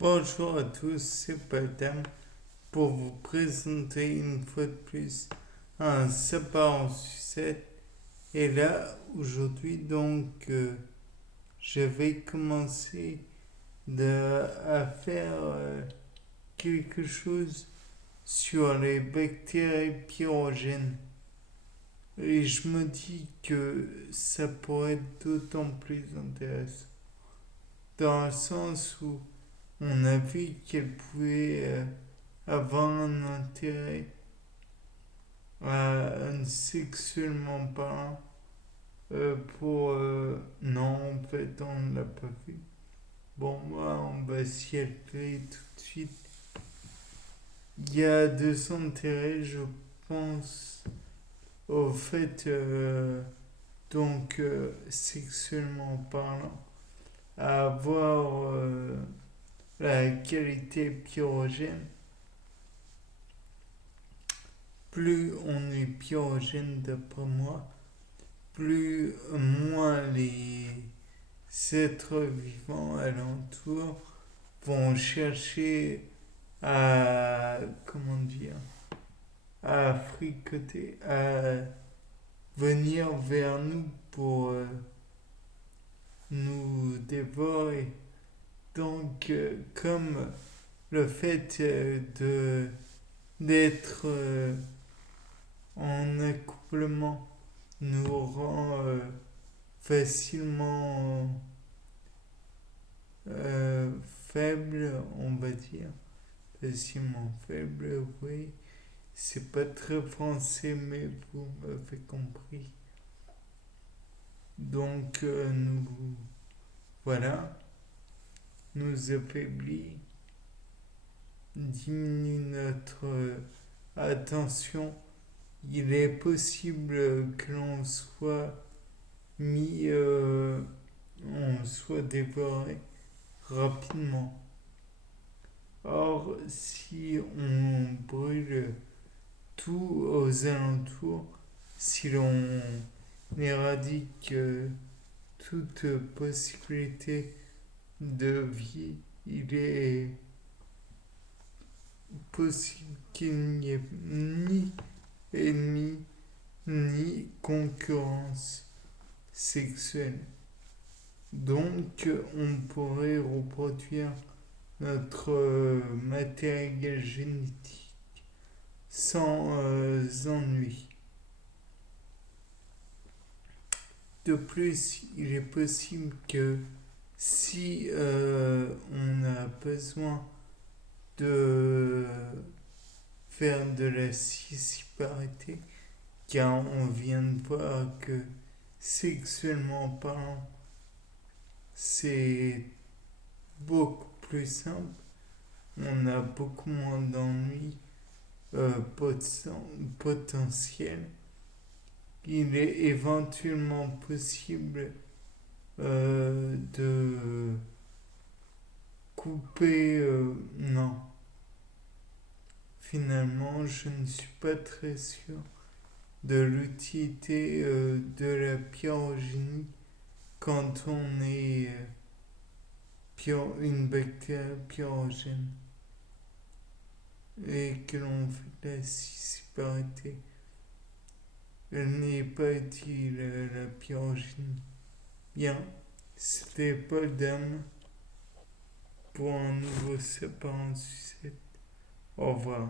Bonjour à tous, c'est Patam pour vous présenter une fois de plus un sapin en sucette. Et là, aujourd'hui, je vais commencer à faire quelque chose sur les bactéries pyrogènes. Et je me dis que ça pourrait être d'autant plus intéressant dans le sens où on a vu qu'elles pouvaient avoir un intérêt sexuellement parlant pour... non, en fait, on ne l'a pas vu. Bon, moi, on va s'y atteler tout de suite. Il y a deux intérêts, je pense, au fait, sexuellement parlant, à avoir la qualité pyrogène. Plus on est pyrogène, d'après moi, plus moins les êtres vivants alentour vont chercher à, comment dire, à fricoter, à venir vers nous pour nous dévorer. Comme le fait d'être en accouplement nous rend facilement faible, on va dire. Facilement faible, oui. C'est pas très français, mais vous m'avez compris. Nous, voilà, nous affaiblit, diminue notre attention. Il est possible que l'on soit mis, on soit dévoré rapidement. Or, si on brûle tout aux alentours, si l'on éradique toute possibilité de vie, il est possible qu'il n'y ait ni ennemi ni concurrence sexuelle. On pourrait reproduire notre matériel génétique sans ennui. De plus, il est possible que si on a besoin de faire de la scisparité, car on vient de voir que sexuellement parlant, c'est beaucoup plus simple, on a beaucoup moins d'ennuis potentiels. Il est éventuellement possible de couper... non, finalement, je ne suis pas très sûr de l'utilité de la pyrogénie quand on est une bactérie pyrogène et que l'on fait de la scisparité. Elle n'est pas utile, la pyrogénie. Bien, c'était Paul Dame pour un nouveau sapin en sucette. Au revoir.